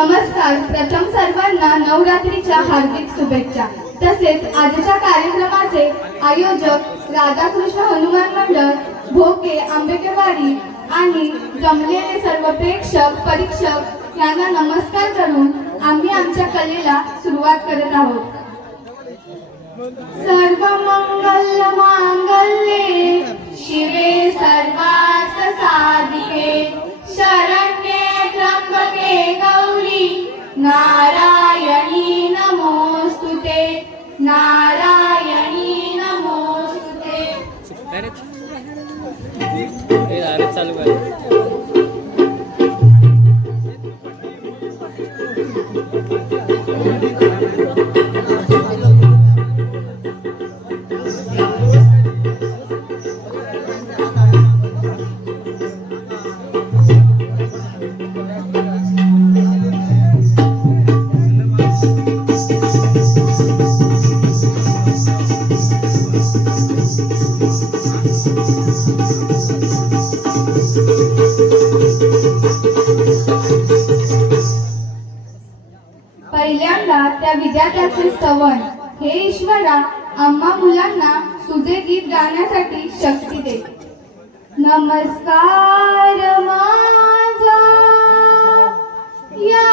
नमस्कार. प्रथम सर्वांना नवरात्रीच्या हार्दिक शुभेच्छा. तसेच आजच्या कार्यक्रमाचे आयोजक राधाकृष्ण हनुमान मंडळ भोके आंबेडवाडी आणि जमलेले सर्व प्रेक्षक परीक्षक यांना नमस्कार करून आम्ही आमच्या कलेला सुरुवात करत आहोत. सर्व मंगल मांगल्ये शिवे सर्वात साधिके. शरण्य त्र्यंबके गौरी नारायणी नमोऽस्तु ते ना पहिल्यांदा त्या विद्यार्थ्याचे स्तवन. हे ईश्वरा आम्हा मुलांना तुझे गीत गाण्यासाठी शक्ती दे. नमस्कार माझा या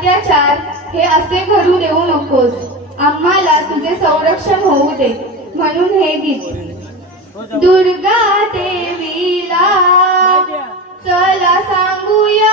अत्याचार हे असे करू देऊ नकोस. आम्हाला तुझे संरक्षण होऊ दे. म्हणून हे गीत. दुर्गा देवीला चला सांगूया.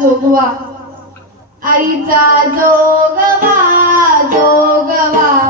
जोगवा आईचा जोगवा जोगवा.